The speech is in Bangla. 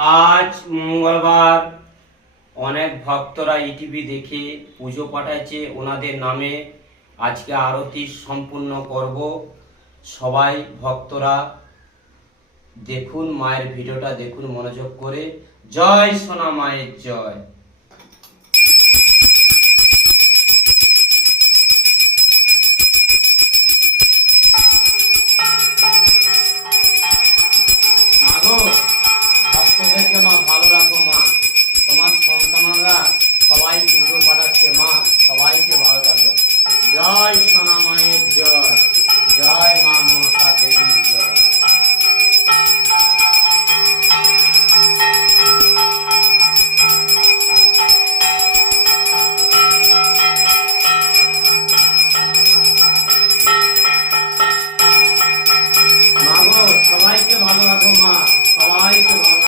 আজ মঙ্গলবার অনেক ভক্তরা ইটিভি দেখে পুজো পাঠাচ্ছে ওনাদের নামে। আজকে আরতি সম্পূর্ণ করব। সবাই ভক্তরা দেখুন, মায়ের ভিডিওটা দেখুন মনোযোগ করে। জয় সোনা মায়ের জয়। মাগো, ভক্তদেরকে মা ভালো রাখো।